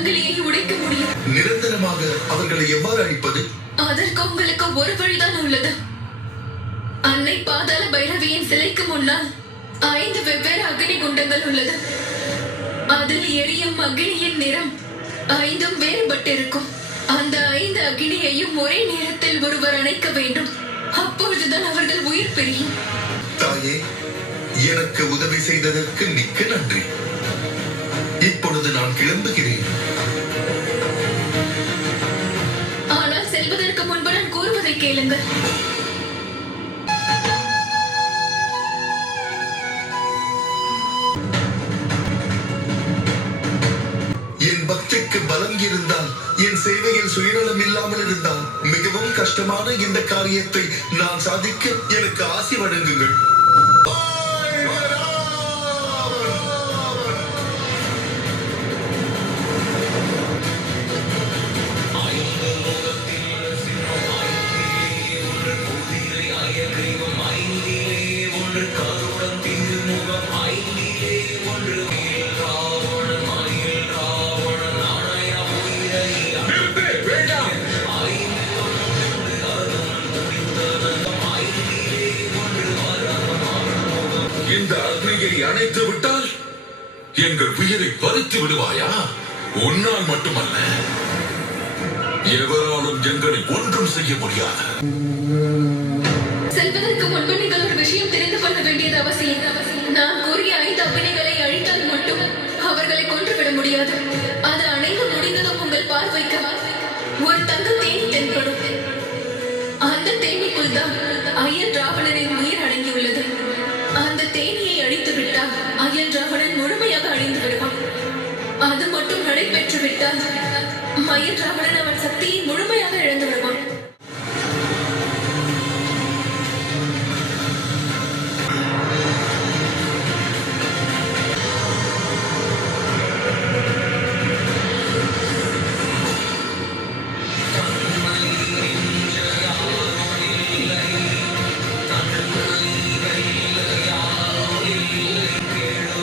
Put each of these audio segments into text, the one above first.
சங்கிலியை உடைக்க முடியும். நிரந்தரமாக அவர்களை எவ்வாறு அழிப்பது? அதற்கு உங்களுக்கு ஒரு வழிதான் உள்ளது. அன்னை பாதாள பைரவியின் சிலைக்கு முன்னால் 5 வெவ்வேறு அக்னி குண்டங்கள் உள்ளது. அதில் எரியும் அக்னியின் நிறம் 5 வேறுபட்டிருக்கும். அந்த 5 அக்னியையும் ஒரே நேரத்தில் ஒருவர் அணைக்க வேண்டும். அப்பொழுதுதான் அவர்கள் உயிர் பிரியும். தாயே, எனக்கு உதவி செய்ததற்கு மிக்க நன்றி. இப்பொழுது நான் கிளம்புகிறேன். ஆனால் செல்வதற்கு முன்பு நான் கூறுவதை கேளுங்கள். என் பக்திக்கு பலம் இருந்தால், என் சேவையில் சுயநலம் இல்லாமல் இருந்தால், மிகவும் கஷ்டமான இந்த காரியத்தை நான் சாதிக்க எனக்கு ஆசி வழங்குங்கள். இந்த அக்னியை அணைத்து விட்டால் எங்கள் உயிரை பறித்து விடுவாயா? உன்னால் மட்டுமல்ல, எவராலும் எங்களை ஒன்றும் செய்ய முடியாது. செல்வதற்கு முன்பு நீங்கள் ஒரு விஷயம் தெரிந்து கொள்ள வேண்டியது அவசியம். நான் கூறிய 5 அக்னிகளை அழித்தால் மட்டும் அவர்களை கொன்றுவிட முடியாது. அது அணைந்து முடிந்ததும் உங்கள் பார்வைக்கு ஒரு தங்க தேனி தென்படும். அந்த தேனிக்குள் தான் அயன் ராவணனின் உயிர் அடங்கியுள்ளது. அந்த தேனியை அழித்து விட்டால் அயன் ராவணன் முழுமையாக அழிந்து விடுவான். அது மட்டும் நடைபெற்று விட்டால் அயன் ராவணன் அவன் சக்தியை முழுமையாக இழந்து விடுவான்.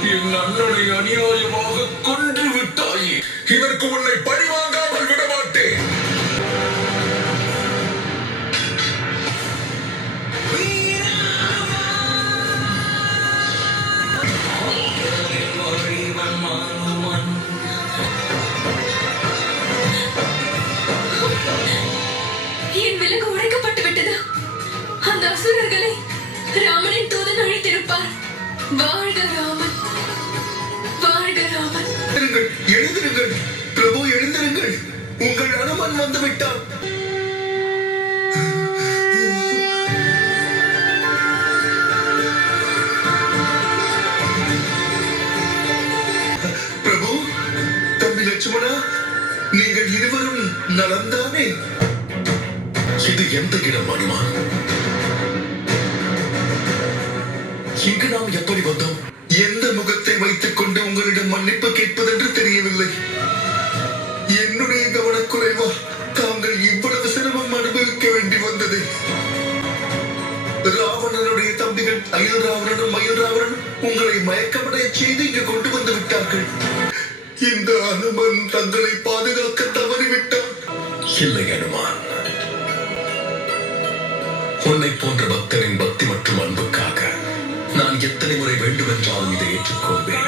என் அண்ணனை அநியாயமாக கொன்று விட்டாயே, இதற்கு உன்னை பழிவாங்காமல் விடமாட்டேன். என் விலங்கு உடைக்கப்பட்டு விட்டது. அந்த அசுரர்களை ராமனின் தூதன் அழித்திருப்பார். வாழ்க ராமன், வாழ்க ராமன். எழுந்திருங்கள் பிரபு, எழுந்திருங்கள். உங்கள் அனுமன் வந்து விட்டார். பிரபு, தம்பி லட்சுமணா, நீங்கள் இருவரும் நலம்தானே? இது எந்த இடம் அனுமான்? இங்கு நாம் எப்படி வந்தோம்? எந்த முகத்தை வைத்துக் கொண்டு உங்களிடம் மன்னிப்பு கேட்பதென்று தெரியவில்லை. என்னுடைய கவனக்குறைவா தாங்கள் இவ்வளவு சிரமம் அனுபவிக்க வேண்டி வந்தது? ராவணனுடைய தம்பிகள் அயல் ராவணனும் மயில் ராவணனும் உங்களை மயக்கமடைய செய்து இங்கு கொண்டு வந்து விட்டார்கள். இந்த அனுமன் தங்களை பாதுகாக்க தவறிவிட்டார். இல்லை அனுமான், உன்னை போன்ற பக்தரின் பக்தி மற்றும் அன்புக்காக நான் எத்தனை முறை வேண்டுமென்றாலும் இதை ஏற்றுக்கொள்வேன்.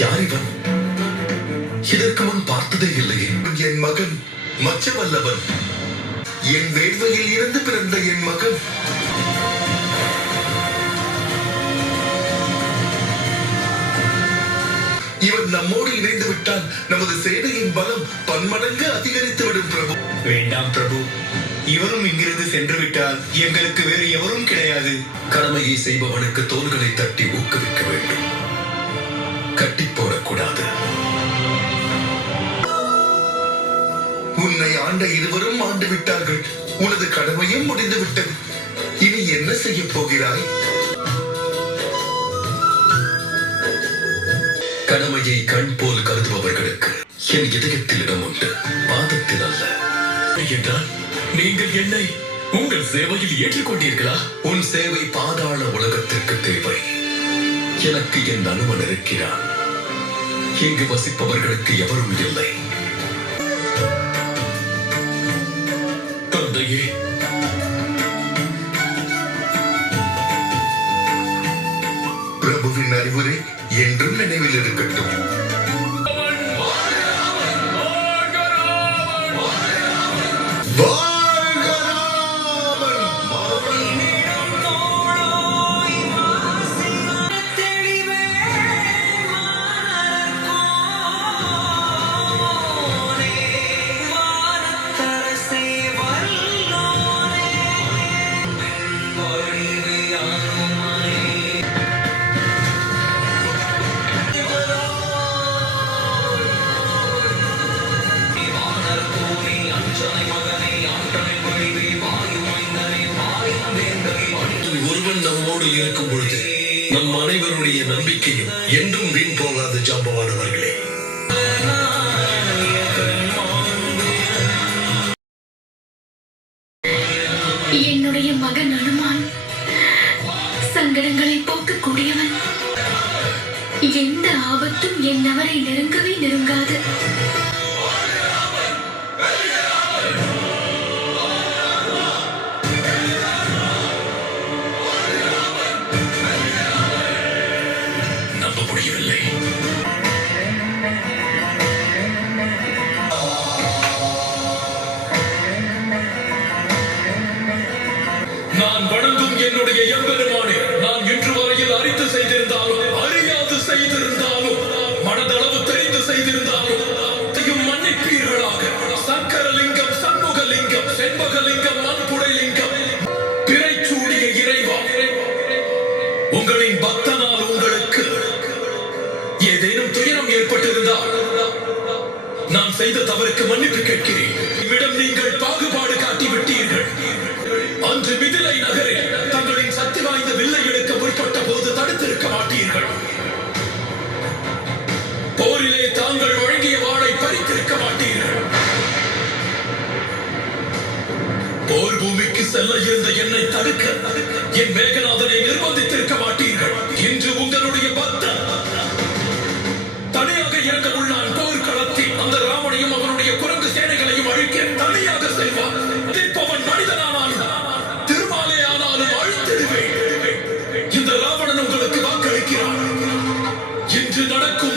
யார் இவன்? இதற்கு முன் பார்த்ததே இல்லையே. என் மகன் மச்சவல்லவன், என் வேள்வையில் இருந்து பிறந்த என் மகன். இவன் நம்மோடு இணைந்து விட்டால் நமது சேனையின் பலம் பன்மடங்கு அதிகரித்து விடும் பிரபு. வேண்டாம் பிரபு, இவரும் இங்கிருந்து சென்று விட்டால் எங்களுக்கு வேறு எவரும் கிடையாது. கடமையை செய்பவனுக்கு தோள்களை தட்டி ஊக்குவிக்க வேண்டும், கட்டி போடக்கூடாது. உன்னை ஆண்ட இருவரும் ஆண்டு விட்டார்கள். உனது கடமையும் முடிந்து விட்டது. இனி என்ன செய்ய போகிறாய்? கடமையை கண் போல் கருதுபவர்களுக்கு என் இதயத்தில் இடம் உண்டு, பாதத்தில் அல்ல. என்றால் நீங்கள் என்னை உங்கள் சேவையில் ஏற்றுக்கொண்டீர்களா? உன் சேவை பாதாள உலகத்திற்கு தேவை. எனக்கு என் அனுமன் இருக்கிறான். இங்கு வசிப்பவர்களுக்கு எவரும் இல்லை. தந்தையே, பிரபுவின் அறிவுரை என்றும் நினைவில் இருக்கட்டும். ஒருவன் நம்மோடு இருக்கும் பொழுது நம் அனைவருடைய நம்பிக்கையும் என்றும் வீண் போகாத ஜாம்பவானவர்களே. என்னுடைய மகன் அனுமான் சங்கடங்களை போக்கக்கூடியவன். எந்த ஆபத்தும் என் அவரை நெருங்கவே நெருங்காது. நம்ப முடியவில்லை. நான் வணங்கும் என்னுடைய எம்பெருமானே, நான் இன்று வரையில் அறிந்து செய்திருந்தாலும் அறியாது செய்திருந்தாலும் மனதளவு தெரிந்து செய்திருந்தாலும் அதையும் மன்னிப்பீர்களாக. சக்கரலிங்கம், சண்முகலிங்கம், செண்பகலிங்கம், மண்புடைலிங்கம், பிறைச்சூடிய இறைவா, உங்களின் பக்தனால் உங்களுக்கு ஏதேனும் துயரம் ஏற்பட்டிருந்தால் நான் செய்த தவறுக்கு மன்னிப்பு கேட்கிறேன். இவ்விடம் நீங்கள் பாகுபாடு காட்டிவிட்டீர்கள். அன்று மிதிலை நகரில் தங்களின் சக்தி வாய்ந்த வில்லை எடுக்க முற்பட்ட போது தடுத்திருக்க மாட்டீர்கள். போரிலே தாங்கள் வழங்கிய வாளை பறித்திருக்க மாட்டீர்கள். போர் பூமிக்கு செல்ல இருந்த என்னை தடுக்க என் மேகநாதனை நிர்பந்தித்திருக்க மாட்டீர்கள். இன்று உங்களுடைய பக்தன் தனியாக இறங்க உள்ளான். போர்க்களத்தில் அந்த ராமனையும் அவனுடைய குரங்கு சேனைகளையும் அழிக்க தனியாக செல்வான். எதிர்ப்பவன் மனிதனானாலும் திருமாலே ஆனாலும் அழித்திடுவேன். இந்த ராவணன் உங்களுக்கு வாக்களிக்கிறான். இன்று நடக்கும்